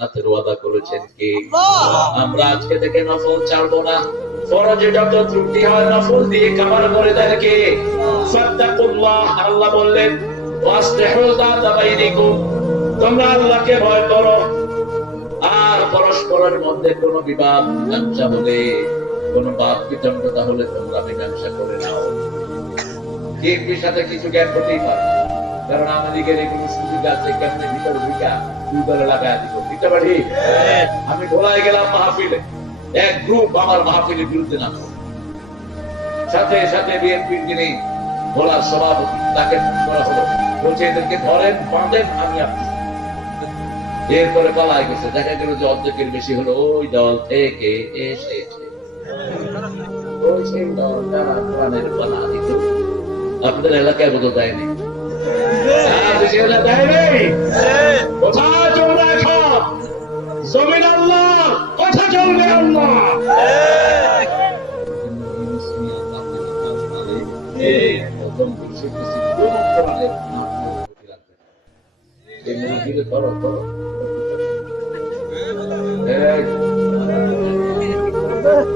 জান্নাতের ওয়াদা করেছেন কে? আমরা আজকে থেকে নফল ছাড়বো না। ফরজে যত ত্রুটি হয় নফল দিয়ে কভার করে দেন কে? ফাত্তাকুল্লাহ। আল্লাহ বললেন ওয়াসলিহু যাতা বাইনিকুম, তোমরা আল্লাহকে ভয় করো আর পরস্পরের মধ্যে কোনো বিবাদ মীমাংসা হলে, কোনো বাদ বিতণ্ডতা হলে তোমরা মীমাংসা করে নাও। বিএনপির সাথে কিছু জ্ঞান হতেই পারে, কারণ আমেরিকার এগুলো সুযোগ আছে কেমনে ভিতর ঢুকা দুই দলে লাগাই দিব। ঠিক না ঠিক? আমি ভোলাই গেলাম মাহফিলে, এক গ্রুপ আমার মাহফিলের বিরুদ্ধে নামল, সাথে সাথে বিএনপির যিনি ভোলার সভাপতি তাকে ফোন করা হলো, বলছে এদেরকে ধরেন বাঁধেন, আমি আপনি। এরপরে পালাই গেছে, দেখা গেল যে অর্ধেকের বেশি হলো ওই দল থেকে এসেছে। ওই সেই দল যারা কোরআনের বানা দিত, আপনাদের এলাকায় বোধ দেয়নি, কোথায় তোমরা এখন? জমিন আল্লাহ, কথা চলবে আল্লাহ।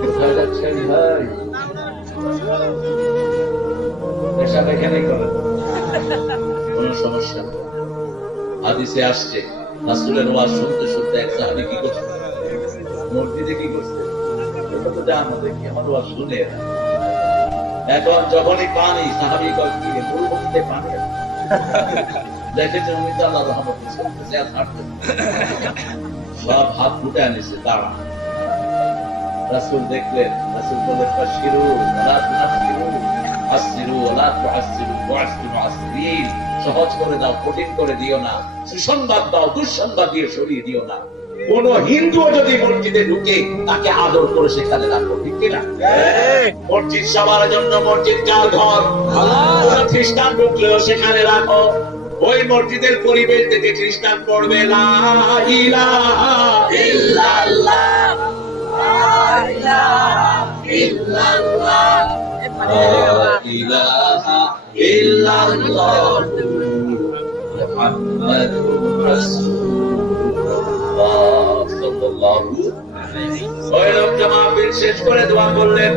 কোথায় যাচ্ছেন ভাই? পেশাব এখানেই করেন, কোন সমস্যা নেই। হাদিসে আসছে রাসূলের ওয়াজ শুনতে শুনতে এক সাহাবী কি করছে? মসজিদে কি করছে? এটা তো জানো দেখি, আমার ওয়াজ শুনে না। এখন যখনই পানি সাহাবী কয়েকটি মরুভূমিতে পানি দেখেছে উনি তো আল্লাহর রহমতে চলতেছে আর হাঁটতেছে, সব হাত ফুটে আনিছে তারা। রাসূল দেখলেন, রাসূল বললেন ফাশিরু ওয়ালা তুনাফিরু, আসিরু ওয়ালা তুআসিরু, ওয়াসিরু আসিরিন, সহজ করে দাও, কঠিন করে দিও না, সুসংবাদ দাও, দুঃসংবাদ দিয়ে সরিয়ে দিও না। কোন হিন্দুও যদি মসজিদে ঢুকে তাকে আদর করে সেখানে রাখো, ঠিক কিনা? মসজিদ সবার জন্য, মসজিদ কার ঘর? কোন খ্রিস্টান ঢুকলেও সেখানে রাখো। ওই মসজিদের পরিবেশ থেকে খ্রিস্টান পড়বে লা ইলাহা ইল্লাল্লাহ, লা ইলাহা ইল্লাল্লাহ, লা ইলাহা ইল্লাল্লাহ, মুহাম্মাদুর রাসূলুল্লাহ সাল্লাল্লাহু আলাইহি ওয়াসাল্লাম। ওই লোক জামাত শেষ করে দোয়া করলেন,